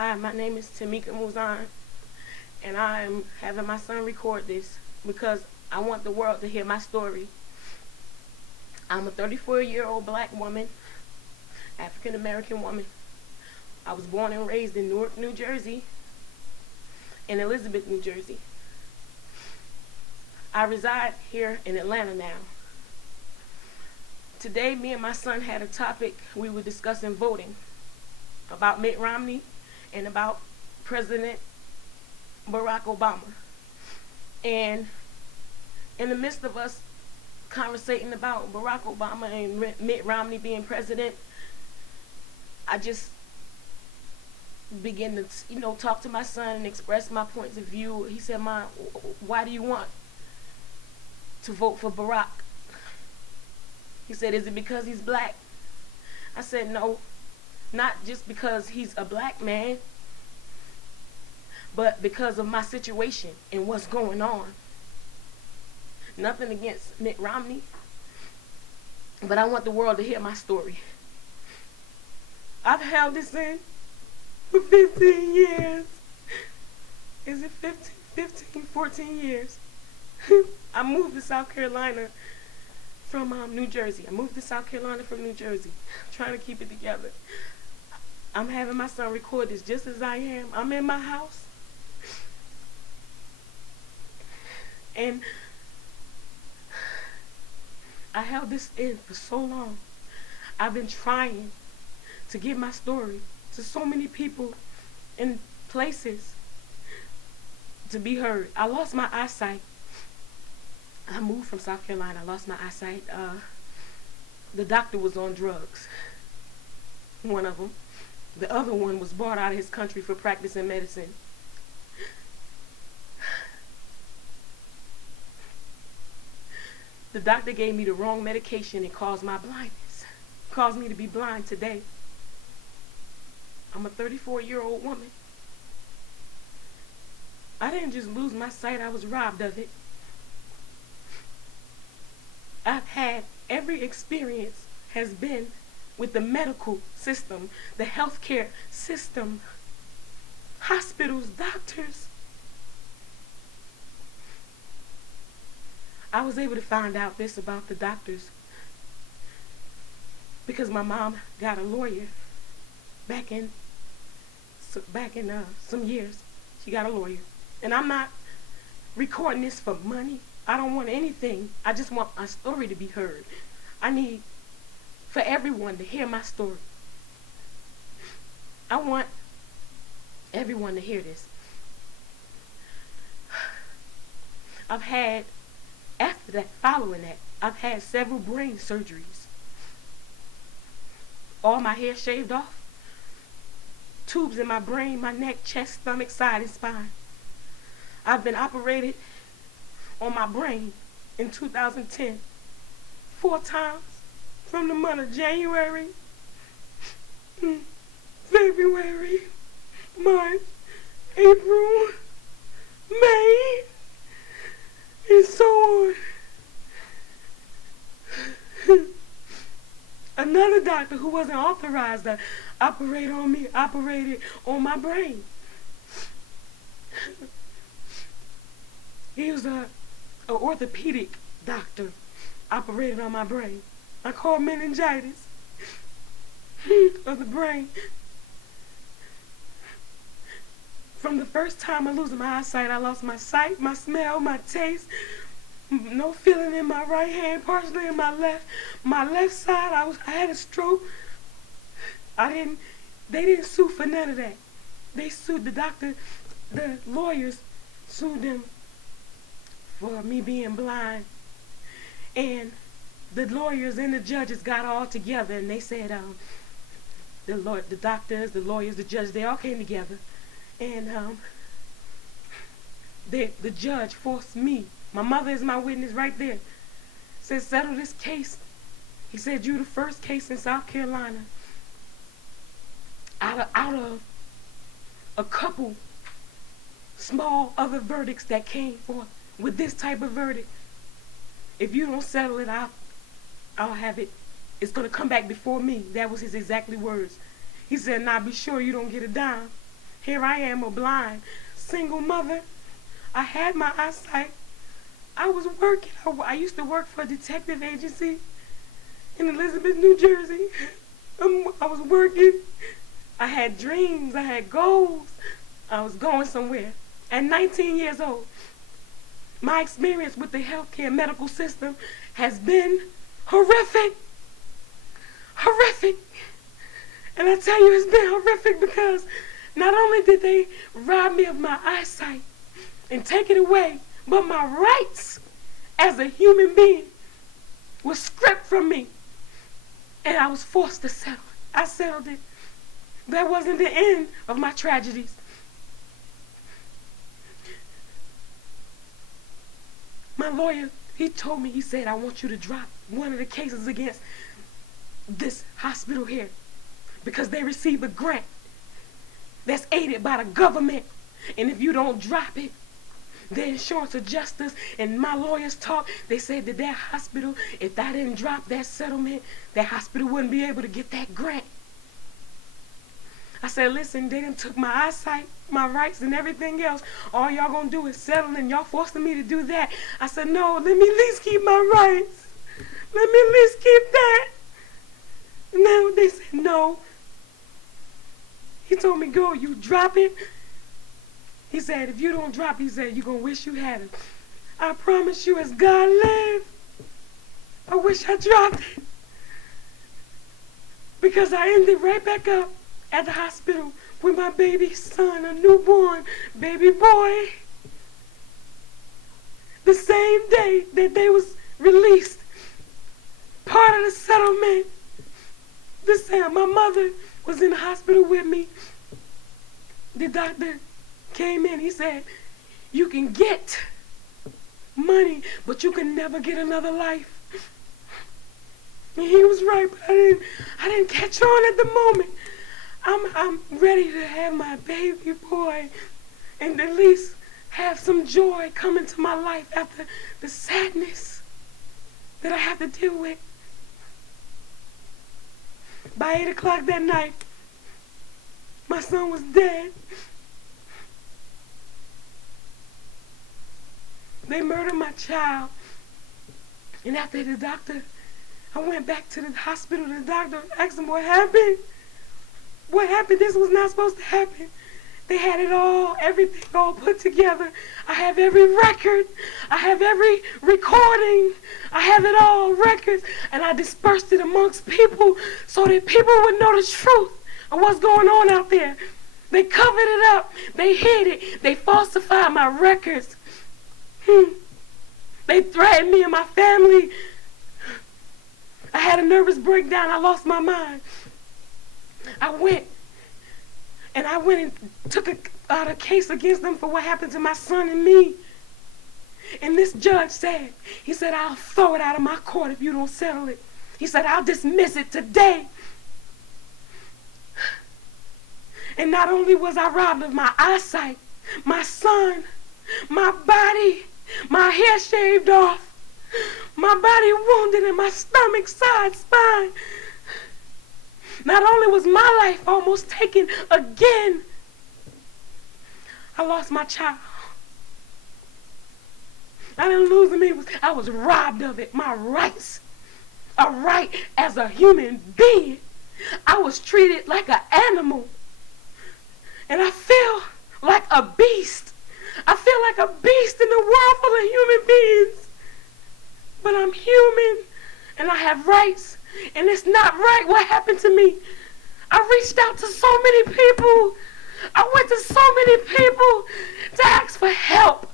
Hi, my name is Tamika Muzan, and I am having my son record this because I want the world to hear my story. I'm a 34-year-old black woman, African American woman. I was born and raised in Newark, New Jersey, and Elizabeth, New Jersey. I reside here in Atlanta now. Today, me and my son had a topic. We were discussing voting about Mitt Romney and about President Barack Obama. And in the midst of us conversating about Barack Obama and Mitt Romney being president, I just began to, talk to my son and express my points of view. He said, "Mom, why do you want to vote for Barack?" He said, "Is it because he's black?" I said, "No, not just because he's a black man, but because of my situation and what's going on. Nothing against Mitt Romney, but I want the world to hear my story. I've held this in for 15 years. Is it 14 years? I moved to South Carolina from New Jersey. I moved to South Carolina from New Jersey. I'm trying to keep it together. I'm having my son record this just as I am. I'm in my house. And I held this in for so long. I've been trying to get my story to so many people in places to be heard. I lost my eyesight. I moved from South Carolina. I lost my eyesight. The doctor was on drugs, one of them. The other one was brought out of his country for practicing medicine. The doctor gave me the wrong medication and caused my blindness. Caused me to be blind today. I'm a 34-year-old woman. I didn't just lose my sight, I was robbed of it. I've had every experience has been with the medical system, the healthcare system, hospitals, doctors. I was able to find out this about the doctors because my mom got a lawyer back in some years. She got a lawyer. And I'm not recording this for money. I don't want anything. I just want my story to be heard. I need for everyone to hear my story. I want everyone to hear this. Following that, I've had several brain surgeries. All my hair shaved off. Tubes in my brain, my neck, chest, stomach, side, and spine. I've been operated on my brain in 2010 4 times from the month of January, February, March, April, May, and so on. Another doctor who wasn't authorized to operate on me operated on my brain. He was a orthopedic doctor, operated on my brain. I call meningitis of the brain. From the first time I lose my eyesight, I lost my sight, my smell, my taste, no feeling in my right hand, partially in my left. My left side, I had a stroke. They didn't sue for none of that. They sued the lawyers sued them for me being blind. And the lawyers and the judges got all together and they said, the doctors, the lawyers, the judges, they all came together. And the judge forced me, my mother is my witness right there, said, "Settle this case." He said, "You the first case in South Carolina out of a couple small other verdicts that came forth with this type of verdict. If you don't settle it, I'll have it. It's going to come back before me." That was his exactly words. He said, "Now be sure you don't get a dime." Here I am, a blind, single mother. I had my eyesight. I was working. I used to work for a detective agency in Elizabeth, New Jersey. I was working. I had dreams. I had goals. I was going somewhere. At 19 years old, my experience with the healthcare medical system has been horrific. Horrific. And I tell you, it's been horrific because not only did they rob me of my eyesight and take it away, but my rights as a human being was stripped from me. And I was forced to settle. I settled it. That wasn't the end of my tragedies. My lawyer, he told me, he said, I want you to drop one of the cases against this hospital here because they received a grant that's aided by the government. And if you don't drop it, the insurance adjusters and my lawyers talk, they said that that hospital, if I didn't drop that settlement, that hospital wouldn't be able to get that grant. I said, listen, they done took my eyesight, my rights, and everything else. All y'all gonna do is settle, and y'all forcing me to do that. I said, no, let me at least keep my rights. Let me at least keep that. And then they said, no. He told me, go, you drop it. He said, if you don't drop it, he said, you're gonna wish you had it. I promise you, as God lives, I wish I dropped it. Because I ended right back up at the hospital with my baby son, a newborn baby boy. The same day that they was released, part of the settlement, my mother was in the hospital with me. The doctor came in, he said, you can get money, but you can never get another life. And he was right, but I didn't catch on at the moment. I'm ready to have my baby boy and at least have some joy come into my life after the sadness that I have to deal with. By 8 o'clock that night, my son was dead. They murdered my child. And after the doctor, I went back to the hospital. The doctor asked him what happened. What happened? This was not supposed to happen. They had it all, everything all put together. I have every record. I have every recording. I have it all, records. And I dispersed it amongst people so that people would know the truth of what's going on out there. They covered it up. They hid it. They falsified my records. They threatened me and my family. I had a nervous breakdown. I lost my mind. I went and took out a case against them for what happened to my son and me. And this judge said, he said, I'll throw it out of my court if you don't settle it. He said, I'll dismiss it today. And not only was I robbed of my eyesight, my son, my body, my hair shaved off, my body wounded in my stomach, side, spine. Not only was my life almost taken again, I lost my child. I didn't lose him. I was robbed of it, my rights. A right as a human being. I was treated like an animal. And I feel like a beast. I feel like a beast in a world full of human beings. But I'm human and I have rights. And it's not right what happened to me. I reached out to so many people. I went to so many people to ask for help.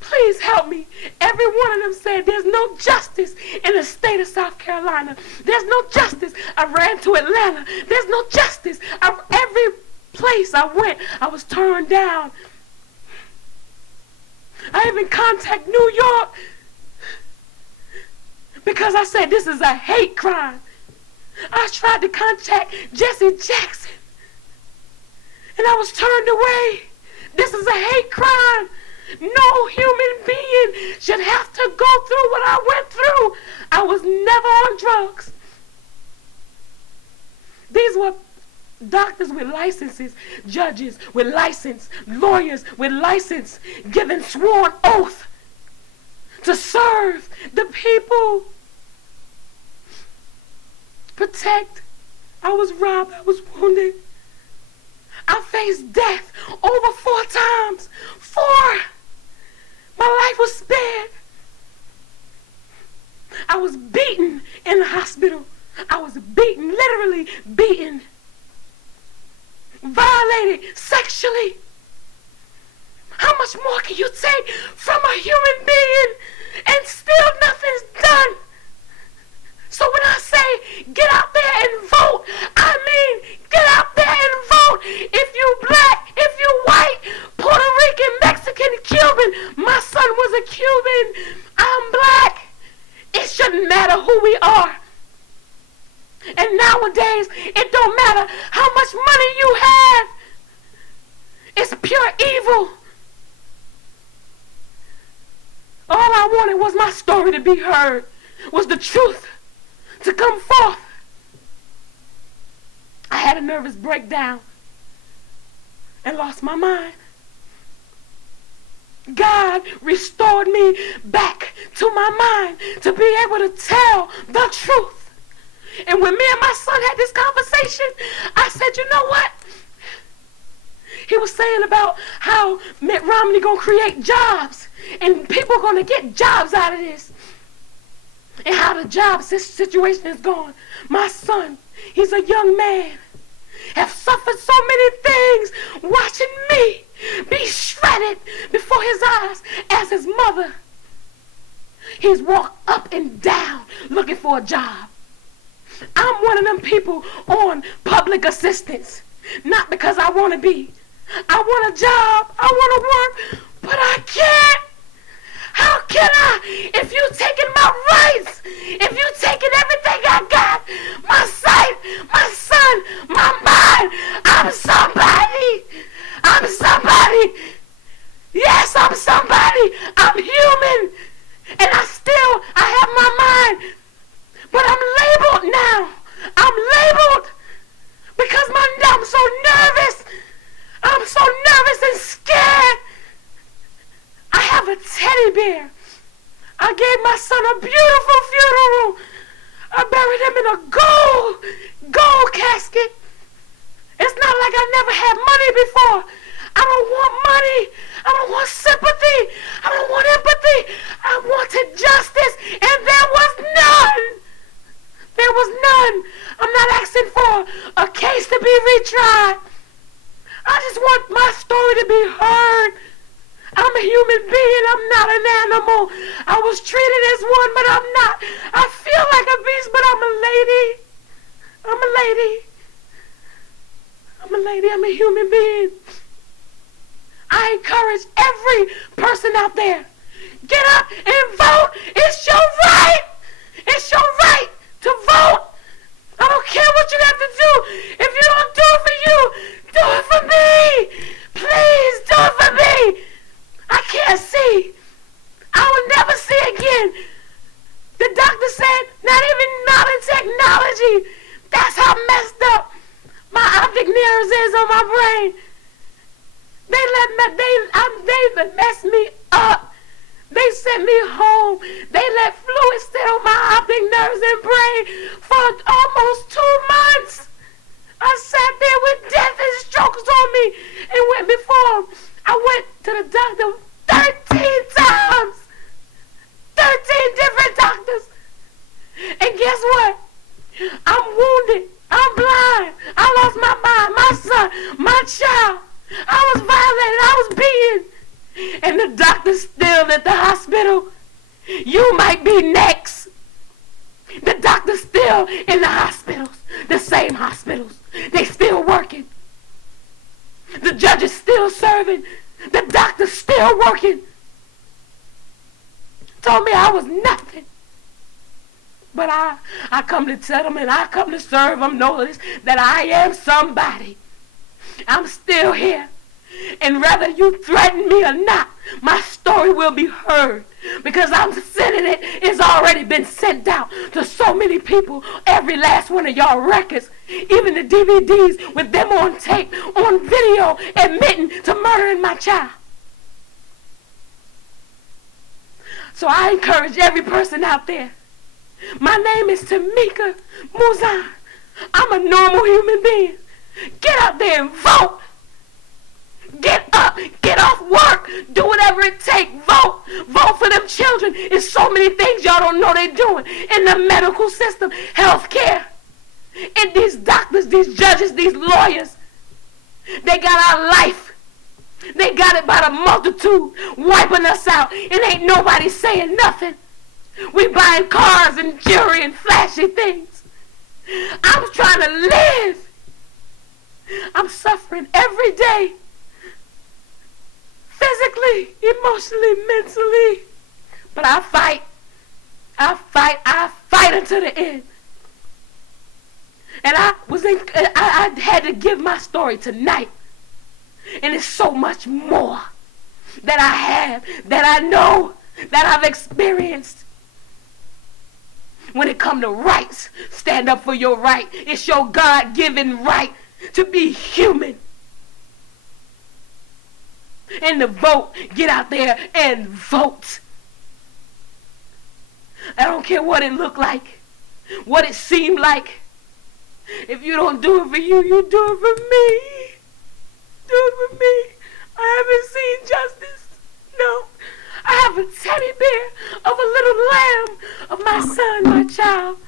Please help me. Every one of them said there's no justice in the state of South Carolina. There's no justice. I ran to Atlanta. There's no justice. Every place I went, I was turned down. I even contacted New York because I said this is a hate crime. I tried to contact Jesse Jackson and I was turned away. This is a hate crime. No human being should have to go through what I went through. I was never on drugs. These were Doctors with licenses, judges with license, lawyers with license, giving sworn oath to serve the people. Protect. I was robbed. I was wounded. I faced death over 4 times. 4. My life was spared. I was beaten in the hospital. I was beaten, literally beaten. Violated sexually. How much more can you take from a human being and still nothing's done? So when I say get out there and vote, I mean get out there and vote. If you black, if you white, Puerto Rican, Mexican, Cuban, my son was a Cuban, I'm black. It shouldn't matter who we are. And nowadays, it don't matter how much money you have. It's pure evil. All I wanted was my story to be heard, was the truth to come forth. I had a nervous breakdown and lost my mind. God restored me back to my mind to be able to tell the truth. And when me and my son had this conversation, I said, you know what? He was saying about how Mitt Romney gonna create jobs and people gonna get jobs out of this. And how the job situation is going. My son, he's a young man, have suffered so many things watching me be shredded before his eyes as his mother. He's walked up and down looking for a job. I'm one of them people on public assistance. Not because I want to be. I want a job. I want to work. But I can't. How can I? If you taking my rights, if you taking everything I got, my sight, my son, my mind, I'm somebody. I'm somebody. Yes, I'm somebody. I'm human. And I have my mind. But I'm labeled now. I'm labeled because I'm so nervous. I'm so nervous and scared. I have a teddy bear. I gave my son a beautiful funeral. I buried him in a gold casket. It's not like I never had money before. I don't want money. I don't want sympathy. I don't want empathy. I wanted justice, and there was none. There was none. I'm not asking for a case to be retried. I just want my story to be heard. I'm a human being. I'm not an animal. I was treated as one, but I'm not. I feel like a beast, but I'm a lady. I'm a lady. I'm a lady. I'm a human being. I encourage every person out there, get up and vote. It's your right. It's your right to vote. I don't care what you have to do. If you don't do it for you, do it for me. Please do it for me. I can't see. I will never see again. The doctor said not even modern technology. That's how messed up my optic nerves is on my brain. They messed me up. They sent me home. They let fluid sit on my optic nerves and brain for almost 2 months. I sat there with death and strokes on me and went before him. I went to the doctor 13 times. 13 different doctors. And guess what? I'm wounded. I'm blind. I lost my mind, my son, my child. I was violated. I was beaten. And the doctor's still at the hospital. You might be next. The doctor's still in the hospitals. The same hospitals. They still working. The judge is still serving. The doctor's still working. Told me I was nothing. But I come to tell them and I come to serve them notice that I am somebody. I'm still here. And whether you threaten me or not, my story will be heard, because I'm sending it. It's already been sent out to so many people. Every last one of y'all records, even the DVDs with them on tape, on video, admitting to murdering my child. So I encourage every person out there. My name is Tamika Muzan. I'm a normal human being. Get out there and vote. Get up, get off work, do whatever it takes, vote. Vote for them children. It's so many things y'all don't know they're doing in the medical system, health care, and these doctors, these judges, these lawyers. They got our life. They got it by the multitude, wiping us out, and ain't nobody saying nothing. We buying cars and jewelry and flashy things. I'm trying to live. I'm suffering every day. Physically, emotionally, mentally. But I fight. I fight until the end. And I had to give my story tonight. And it's so much more that I have, that I know, that I've experienced. When it comes to rights, stand up for your right. It's your God-given right to be human. And to vote, get out there and vote. I don't care what it looked like, what it seemed like. If you don't do it for you, you do it for me. Do it for me. I haven't seen justice. No. I have a teddy bear of a little lamb of my son, my child.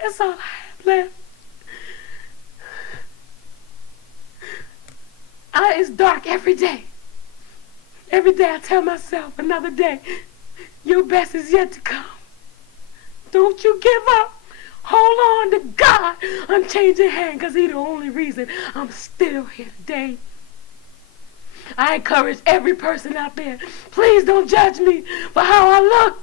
That's all I have left. It's dark every day. Every day I tell myself, another day, your best is yet to come. Don't you give up. Hold on to God, unchanging hand, because He's the only reason I'm still here today. I encourage every person out there, please don't judge me for how I look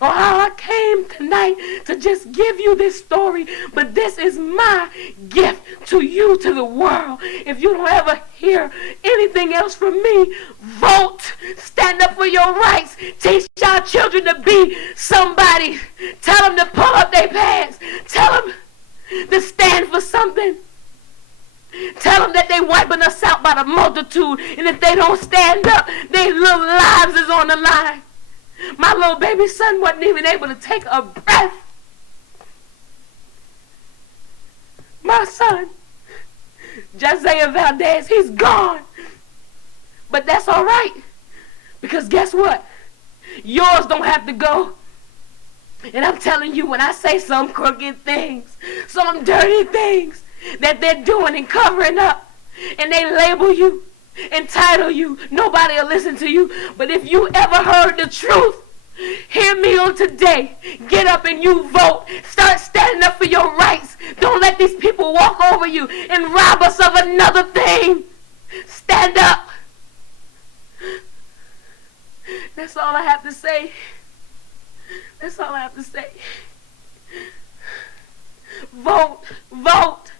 or how I came tonight to just give you this story, but this is my gift to you, to the world. If you don't ever hear anything else from me, vote, stand up for your rights, teach our children to be somebody, tell them to pull up their pants, tell them to stand for something. Tell them that they wiping us out by the multitude, and if they don't stand up, their little lives is on the line. My little baby son wasn't even able to take a breath. My son, Josiah Valdez, he's gone. But that's all right, because guess what? Yours don't have to go. And I'm telling you, when I say some crooked things, some dirty things that they're doing and covering up, and they label you, entitle you, nobody will listen to you. But if you ever heard the truth, hear me on today. Get up and you vote. Start standing up for your rights. Don't let these people walk over you and rob us of another thing. Stand up. That's all I have to say. That's all I have to say. Vote, vote.